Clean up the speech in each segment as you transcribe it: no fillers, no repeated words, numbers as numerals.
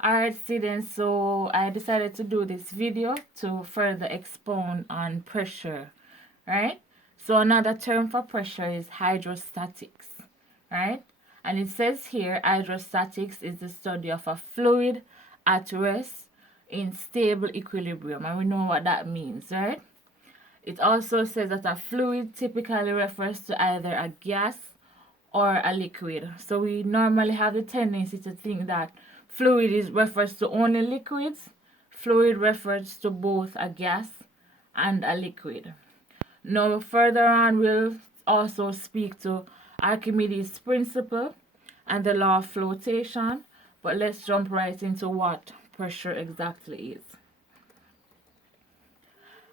Alright students, so I decided to do this video to further expound on pressure, right? So another term for pressure is hydrostatics, right? And it says here hydrostatics is the study of a fluid at rest in stable equilibrium, and we know what that means, right? It also says that a fluid typically refers to either a gas or a liquid. So we normally have the tendency to think that fluid refers to only liquids. Fluid refers to both a gas and a liquid. Now further on we'll also speak to Archimedes' principle and the law of flotation, but let's jump right into what pressure exactly is.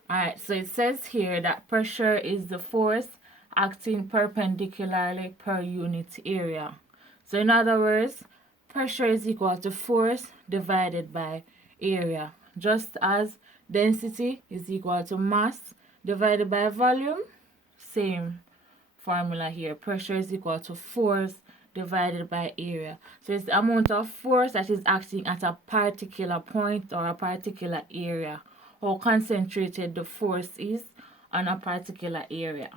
Alright, so it says here that pressure is the force acting perpendicularly per unit area. So in other words, pressure is equal to force divided by area, just as density is equal to mass divided by volume. Same formula here. Pressure is equal to force divided by area. So it's the amount of force that is acting at a particular point or a particular area, how concentrated the force is on a particular area.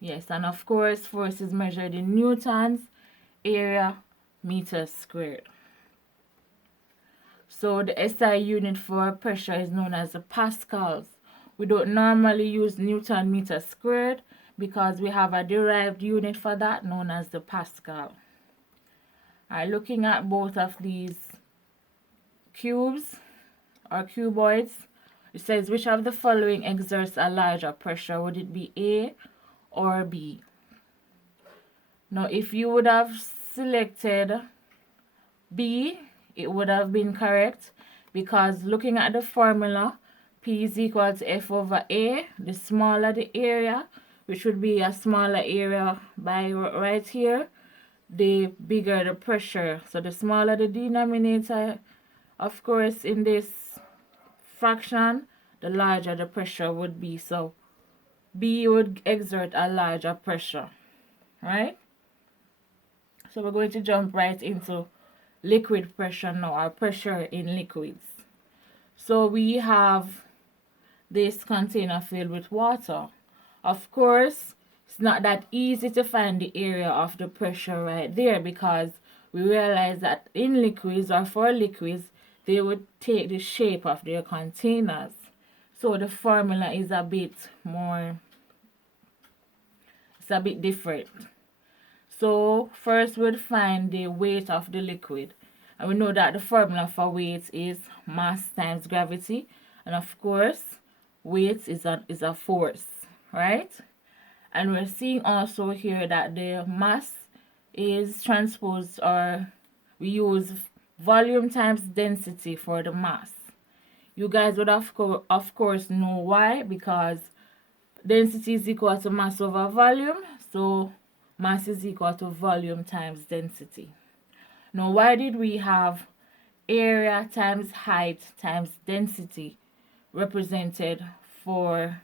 Yes, and of course, force is measured in newtons, area, meters squared. So the SI unit for pressure is known as the pascals. We don't normally use Newton meter squared because we have a derived unit for that known as the Pascal. Alright, looking at both of these cubes or cuboids, it says which of the following exerts a larger pressure? Would it be A or B? Now if you would have selected B, it would have been correct because looking at the formula, P is equal to F over A. The smaller the area, which would be a smaller area by right here, the bigger the pressure. So the smaller the denominator, of course, in this fraction, the larger the pressure would be. So B would exert a larger pressure, right? So we're going to jump right into liquid pressure now, or pressure in liquids. So we have this container filled with water. Of course, it's not that easy to find the area of the pressure right there because we realize that in liquids or for liquids, they would take the shape of their containers. So the formula is a bit more, it's a bit different. So first we'll find the weight of the liquid. And we know that the formula for weight is mass times gravity. And of course, weight is a force, right? And we're seeing also here that the mass is transposed, or we use volume times density for the mass. You guys would of course know why, because density is equal to mass over volume. So mass is equal to volume times density. Now why did we have area times height times density represented for,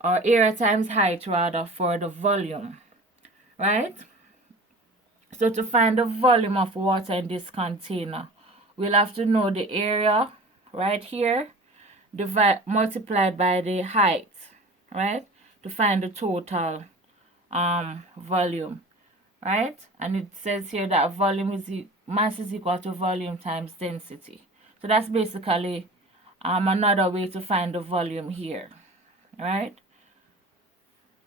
or area times height rather, for the volume, right? So to find the volume of water in this container, we'll have to know the area right here multiplied by the height, right, to find the total volume, right? And it says here that volume is mass is equal to volume times density. So that's basically another way to find the volume here, right?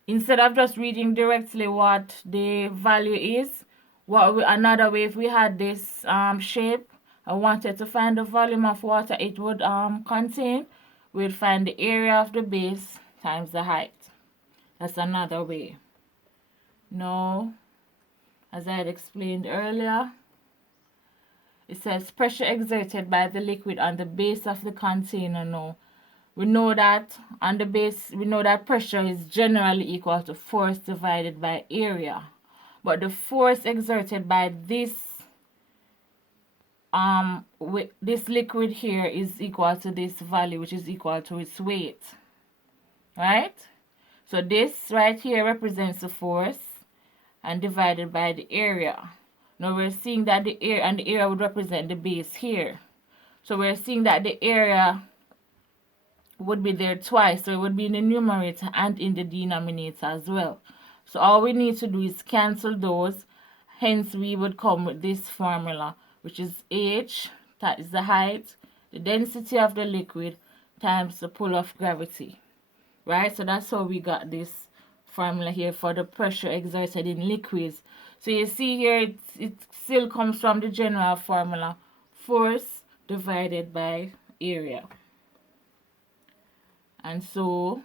Instead of just reading directly what the value is, another way, if we had this shape and wanted to find the volume of water it would contain, we'd find the area of the base times the height. That's another way. Now, as I had explained earlier, it says pressure exerted by the liquid on the base of the container. Now, we know that on the base, we know that pressure is generally equal to force divided by area. But the force exerted by this liquid here is equal to this value, which is equal to its weight, right? So this right here represents the force and divided by the area. Now we're seeing that the area, and the area would represent the base here. So we're seeing that the area would be there twice. So it would be in the numerator and in the denominator as well. So all we need to do is cancel those. Hence we would come with this formula, which is H, that is the height, the density of the liquid, times the pull of gravity. Right? So that's how we got this formula here for the pressure exerted in liquids. So you see here, it still comes from the general formula, force divided by area. And so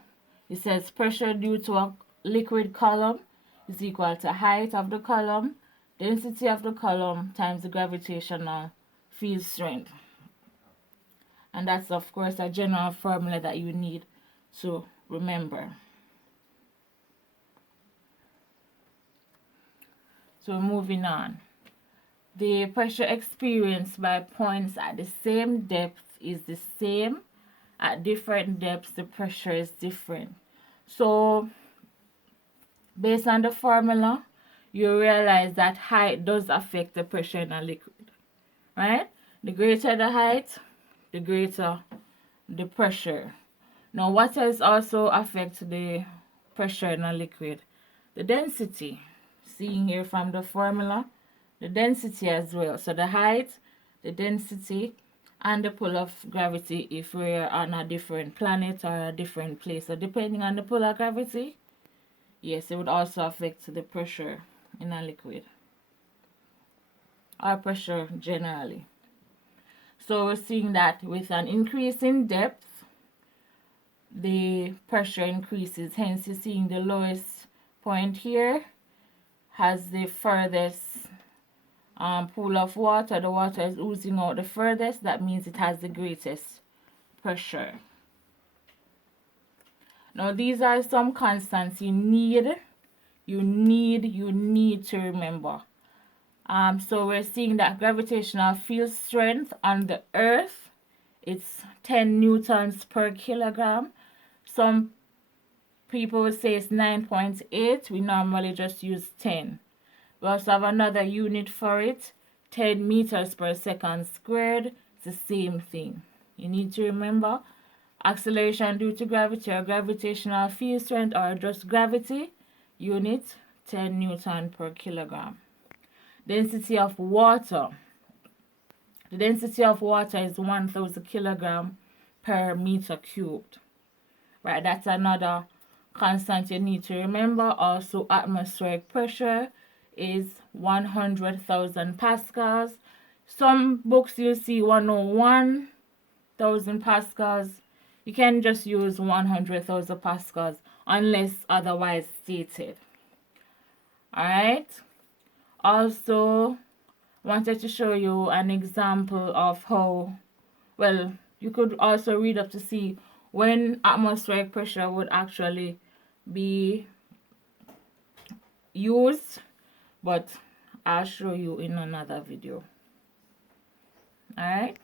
it says pressure due to a liquid column is equal to height of the column, density of the column times the gravitational field strength. And that's of course a general formula that you need to remember. So moving on. The pressure experienced by points at the same depth is the same. At different depths, the pressure is different. So, based on the formula, you realize that height does affect the pressure in a liquid. Right? The greater the height, the greater the pressure. Now, what else also affects the pressure in a liquid? The density. Seeing here from the formula, the density as well. So the height, the density, and the pull of gravity if we're on a different planet or a different place. So depending on the pull of gravity, yes, it would also affect the pressure in a liquid, or pressure generally. So we're seeing that with an increase in depth, the pressure increases. Hence, you're seeing the lowest point here has the furthest pool of water. The water is oozing out the furthest. That means it has the greatest pressure. Now, these are some constants you need to remember. So we're seeing that gravitational field strength on the Earth, it's 10 newtons per kilogram. Some people will say it's 9.8. We normally just use 10. We also have another unit for it, 10 meters per second squared. It's the same thing. You need to remember acceleration due to gravity or gravitational field strength or just gravity, unit 10 newton per kilogram. Density of water. The density of water is 1,000 kilogram per meter cubed. Right, that's another constant you need to remember. Also, atmospheric pressure is 100,000 pascals. Some books you see 101,000 pascals. You can just use 100,000 pascals unless otherwise stated. Alright. Also, wanted to show you an example of how, well, you could also read up to see when atmospheric pressure would actually be used, but I'll show you in another video. Alright.